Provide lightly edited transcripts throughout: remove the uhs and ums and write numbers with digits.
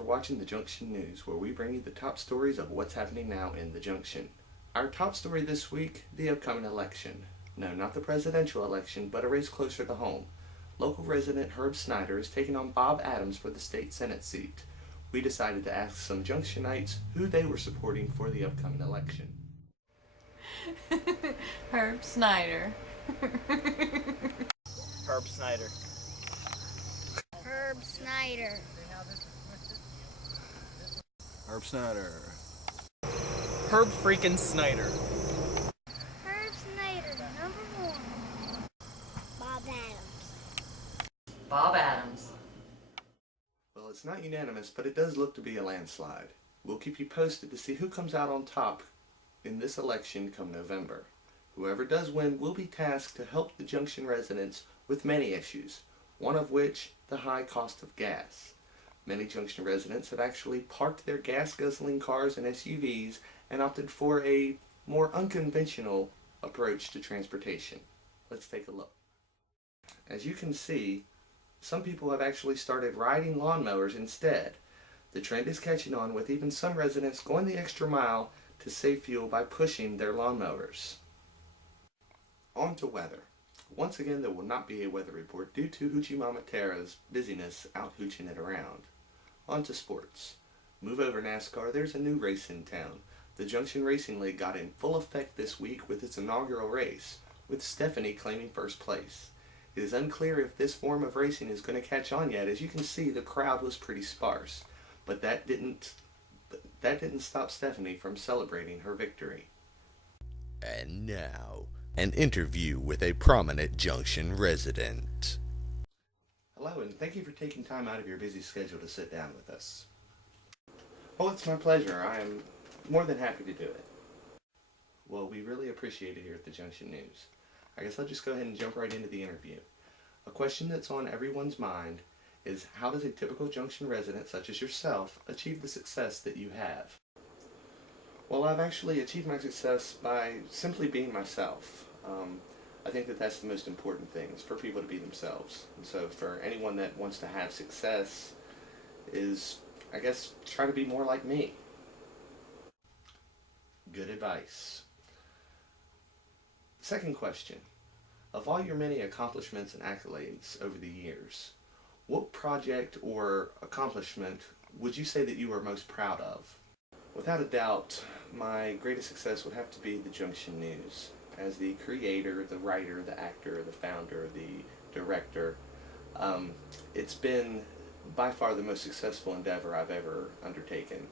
for watching the Junction News, where we bring you the top stories of what's happening now in the Junction. Our top story this week, the upcoming election. No, not the presidential election, but a race closer to home. Local resident Herb Snyder is taking on Bob Adams for the state Senate seat. We decided to ask some Junctionites who they were supporting for the upcoming election. Herb Snyder. Herb Snyder. Herb Snyder. Herb Snyder. Herb freaking Snyder. Herb Snyder, number 1. Bob Adams. Bob Adams. Well, it's not unanimous, but it does look to be a landslide. We'll keep you posted to see who comes out on top in this election come November. Whoever does win will be tasked to help the Junction residents with many issues, one of which the high cost of gas. Many Junction residents have actually parked their gas-guzzling cars and SUVs and opted for a more unconventional approach to transportation. Let's take a look. As you can see, some people have actually started riding lawnmowers instead. The trend is catching on, with even some residents going the extra mile to save fuel by pushing their lawnmowers. On to weather. Once again, there will not be a weather report due to Hoochie Mama Tara's busyness out hooching it around. On to sports. Move over, NASCAR. There's a new race in town. The Junction Racing League got in full effect this week with its inaugural race, with Stephanie claiming first place. It is unclear if this form of racing is going to catch on yet. As you can see, the crowd was pretty sparse, but that didn't stop Stephanie from celebrating her victory. And now, an interview with a prominent Junction resident. Hello, and thank you for taking time out of your busy schedule to sit down with us. Oh, it's my pleasure. I am more than happy to do it. Well, we really appreciate it here at the Junction News. I guess I'll just go ahead and jump right into the interview. A question that's on everyone's mind is, how does a typical Junction resident such as yourself achieve the success that you have? Well, I've actually achieved my success by simply being myself. I think that that's the most important thing, is for people to be themselves. And so for anyone that wants to have success is, I guess, try to be more like me. Good advice. Second question. Of all your many accomplishments and accolades over the years, what project or accomplishment would you say that you are most proud of? Without a doubt, my greatest success would have to be the Junction News. As the creator, the writer, the actor, the founder, the director, it's been by far the most successful endeavor I've ever undertaken.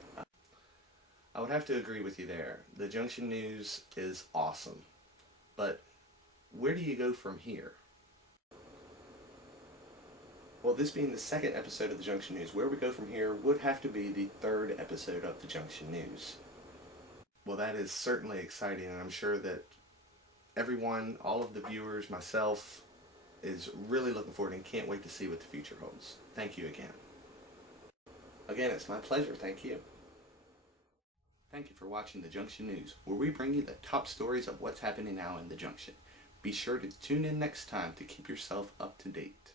I would have to agree with you there. The Junction News is awesome. But where do you go from here? Well, this being the second episode of the Junction News, where we go from here would have to be the third episode of the Junction News. Well, that is certainly exciting, and I'm sure that everyone, all of the viewers, myself, is really looking forward and can't wait to see what the future holds. Thank you again. Again, it's my pleasure. Thank you. Thank you for watching the Junction News, where we bring you the top stories of what's happening now in the Junction. Be sure to tune in next time to keep yourself up to date.